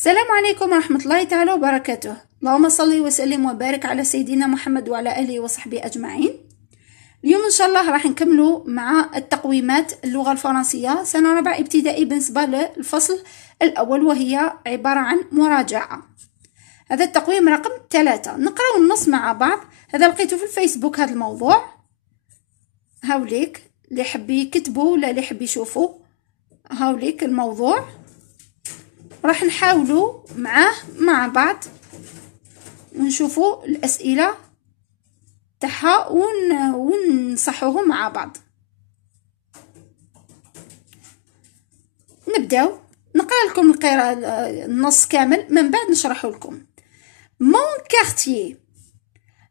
السلام عليكم ورحمة الله تعالى وبركاته. اللهم صل وسلم وبارك على سيدنا محمد وعلى آله وصحبه أجمعين. اليوم إن شاء الله راح نكملوا مع التقويمات اللغة الفرنسية سنة رابعة ابتدائي بالنسبة للفصل الأول، وهي عبارة عن مراجعة. هذا التقويم رقم 3. نقرأ النص مع بعض. هذا لقيته في الفيسبوك هذا الموضوع، هاوليك اللي حب يكتبوا ولا اللي حب يشوفوا، هاوليك الموضوع راح نحاولوا معاه مع بعض ونشوفوا الأسئلة تاعها ونصحوهم مع بعض. نبداو نقرا لكم النص كامل من بعد نشرح لكم. Mon quartier.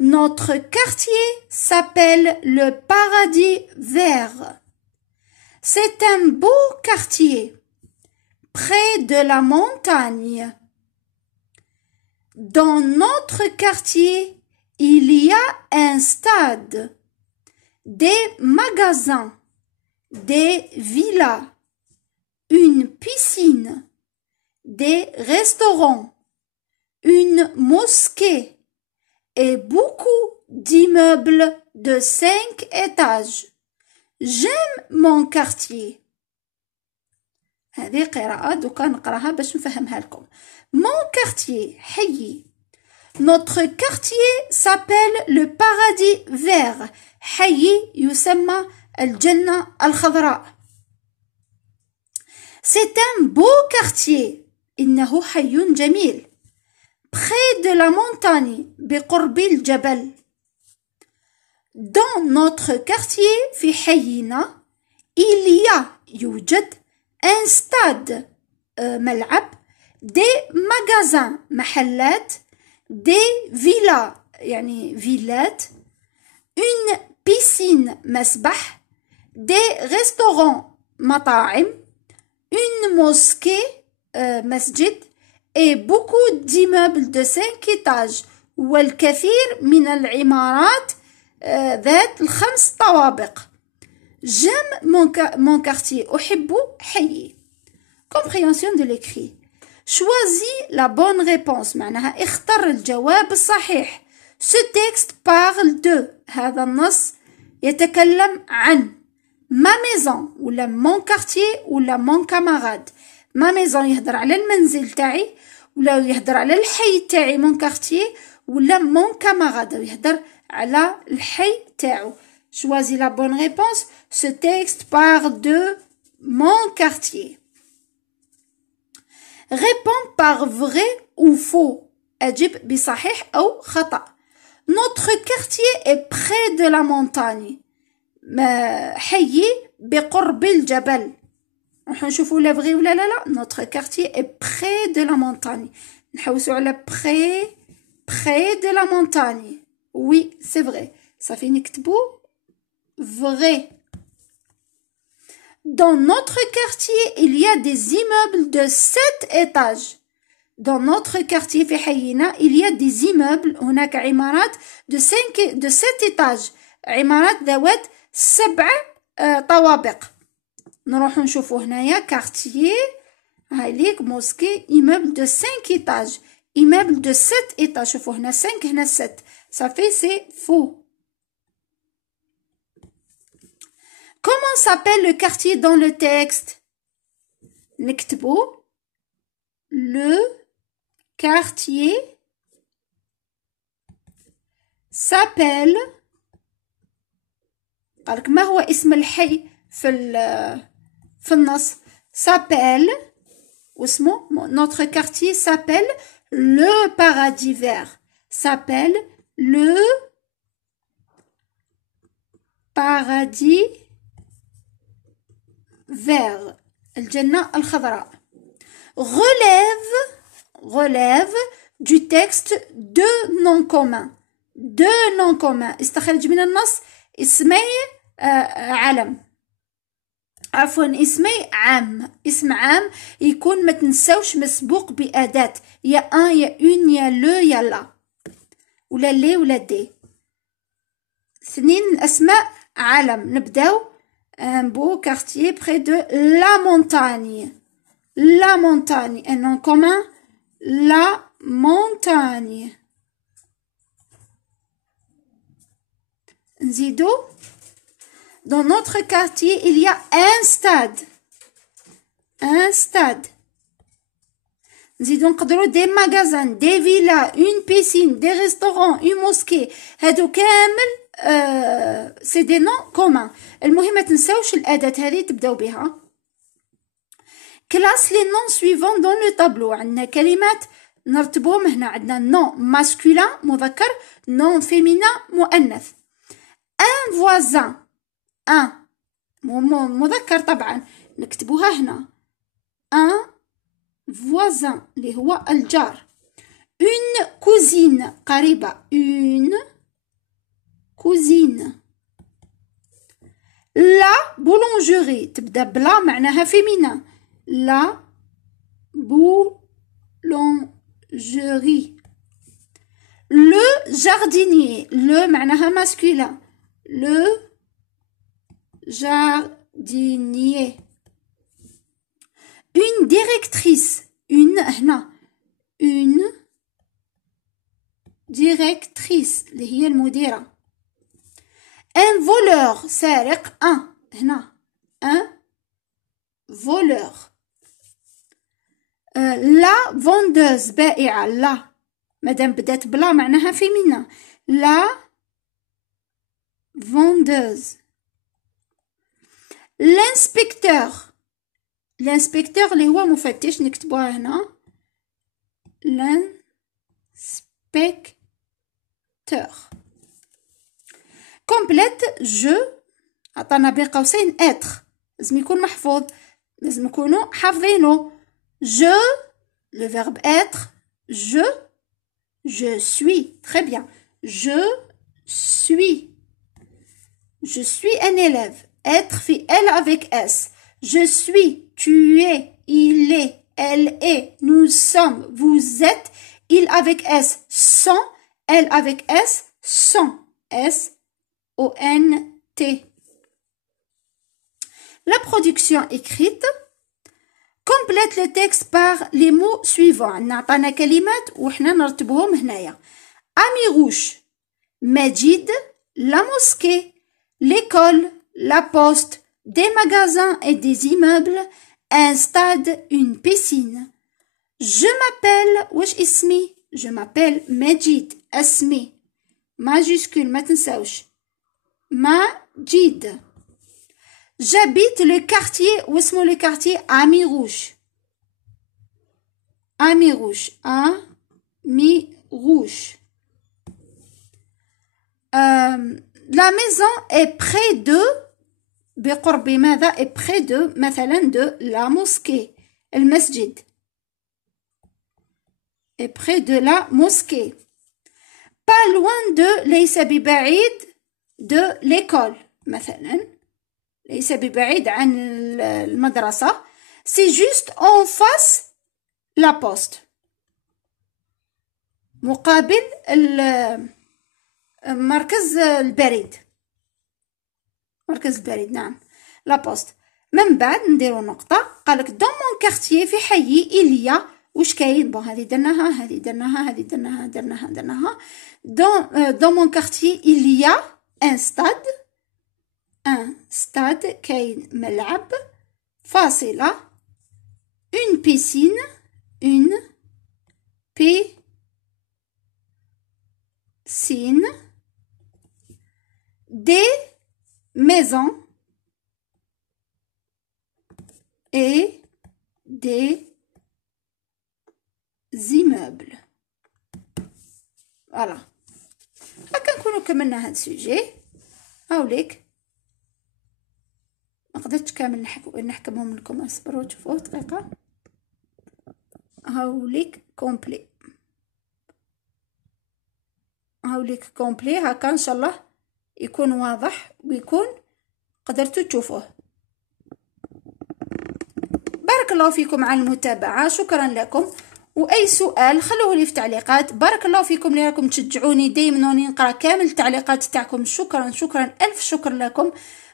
Notre quartier s'appelle le Paradis Vert. C'est un beau quartier près de la montagne. Dans notre quartier, il y a un stade, des magasins, des villas, une piscine, des restaurants, une mosquée et beaucoup d'immeubles de 5 étages. J'aime mon quartier. هذه قراءة دوكا نقراها باش نفهمها لكم. Mon quartier حيي. Notre quartier s'appelle le Paradis Vert. حي يسمى الجنة الخضراء. C'est un beau quartier. إنه حي جميل. Près de la montagne. بقرب الجبل. Dans notre quartier في حينا il y a يوجد un stade ملعب، des magasins محلات، des villas يعني فيلات، une piscine مسبح، des restaurants مطاعم، une mosquée مسجد et beaucoup d'immeubles de 5 étages والكثير من العمارات ذات 5 طوابق. J'aime mon quartier. أحب حيي. Compréhension de l'écrit. Choisis la bonne réponse. معناها اختر الجواب الصحيح. Ce texte parle de. هذا النص يتكلم عن ma maison ولا mon quartier ولا mon camarade. ma maison يهدر على المنزل تاعي ولا يهدر على الحي تاعي mon quartier ولا mon camarade يهدر على الحي تاعو. Choisis la bonne réponse. Ce texte parle de mon quartier. Réponds par vrai ou faux. أجب بصحيح أو خطأ. Notre quartier est près de la montagne. حي بقرب الجبل. نحن نشوفوا لا vrai ولا لا. Notre quartier est près de la montagne. نحوسوا على près de la montagne. Oui, c'est vrai. صافي نكتبوا vrai. Dans notre quartier, il y a des immeubles de 7 étages. Dans notre quartier في حينا, il y a des immeubles, هناك عمارات de 7 étages. عمارات ذوات 7 طوابق. نروح نشوفوا هنايا quartier, هايليك موسكي, immeuble de 5 étages. Immeuble de 7 étages. شوفوا هنا 5 هنا 7. Ça fait c'est faux. Comment s'appelle le quartier dans le texte? نكتبوا le quartier s'appelle. قالك ما هو اسم الحي في النص؟ s'appelle واسمه notre quartier s'appelle le Paradis Vert. s'appelle le Paradis Vert. الجنة الخضراء. relève du texte deux noms communs. deux noms communs. استخرج من النص اسمي علم، عفوا اسمي عام. اسم عام يكون ما تنساوش مسبوق بأداة يا ان يا اون يا لو يا لا ولا لي ولا دي. 2 اسماء علم. نبداو un beau quartier près de la montagne. La montagne, un nom commun la montagne. نزيدو. Dans notre quartier, il y a un stade. Un stade. نزيدو نقدرو des magasins, des villas, une piscine, des restaurants, une mosquée. هادو كامل سي دي نون كومان. المهم ما تنساوش الاداه هذه تبداو بها. كلاس لي نون سويفون دون لو طابلو. عندنا كلمات نرتبوهم هنا. عندنا نون ماسكولين مذكر، نون فيمينا مؤنث. ان فوازان، ان مذكر طبعا نكتبوها هنا. ان فوازان اللي هو الجار. اون كوزين قريبه، اون كوزين. لا بولونجيري تبدا بلا معناها فيمينا. لا بولونجيري. لو جاردينيي، لو معناها ماسكولين. لو جاردينيي. اون ديريكتريس، اون هنا اون ديريكتريس اللي هي المديرة. ان فولور سارق، ان هنا ان فولور. لا فوندوز بائعة، لا مادام بدات بلا معناها فيمينا. لا فوندوز. لانسبكتور، لانسبكتور اللي هو مفتش نكتبوها هنا. لانسبكتور. كومبليت جو عطانا بين قوسين اتر، لازم يكون محفوظ، لازم نكونوا حافظينه. جو le verbe être. Je suis. Très bien. Je suis un élève. Être fait elle avec S. Je suis, tu es, il est, elle est, nous sommes, vous êtes, il avec S, sont, elle avec S, sont. S-O-N-T. La production écrite. Complète le texte par les mots suivants. نعطانا كلمات وحنا نرتبهم هنايا. Amirouche, Majid, la mosquée, l'école, la poste, des magasins et des immeubles, un stade, une piscine. Je m'appelle, واش اسمي؟ Je m'appelle Majid. اسمي majuscule ما تنساوش. Majid. J'habite le quartier. Où est-ce le quartier? Amirouche. Amirouche. Amirouche. La maison est près de بقرب ماذا؟ est près de مثلا de la mosquée. المسجد est près de la mosquée. Pas loin de ليس ببعيد de l'école مثلا. ليس ببعيد عن المدرسة. C'est juste en face la poste. مقابل مركز البريد. مركز البريد نعم. لا بوست. من بعد نديرو نقطة. قالك دون مون كارتيي في حيي إليا واش كاين. بون هذه درناها، هذه درناها، هذه درناها. دون مون كارتيي إليا ان ستاد. ان ستاد كاين ملعب. فاصلة. une piscine. une piscine. des maisons et des immeubles. Voilà. هكا نكونو كملنا هاد السوجي. هاوليك ما قدرتش كامل نحكمهم لكم. اصبروا تشوفوا دقيقه. هاوليك كومبلي. هاوليك كومبلي. هكا ان شاء الله يكون واضح ويكون قدرتوا تشوفوه. بارك الله فيكم على المتابعه. شكرا لكم. واي سؤال خلوه لي في التعليقات. بارك الله فيكم اللي راكم تشجعوني دائما وني نقرا كامل التعليقات تاعكم. شكرا الف شكر لكم.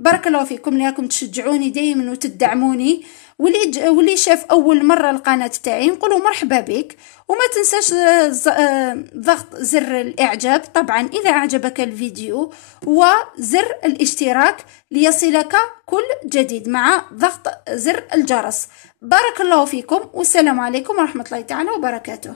بارك الله فيكم ليكم تشجعوني دائما وتدعموني. واللي شاف اول مره القناه تاعي نقولوا مرحبا بك، وما تنساش ضغط زر الاعجاب طبعا اذا اعجبك الفيديو، وزر الاشتراك ليصلك كل جديد مع ضغط زر الجرس. بارك الله فيكم والسلام عليكم ورحمه الله تعالى وبركاته.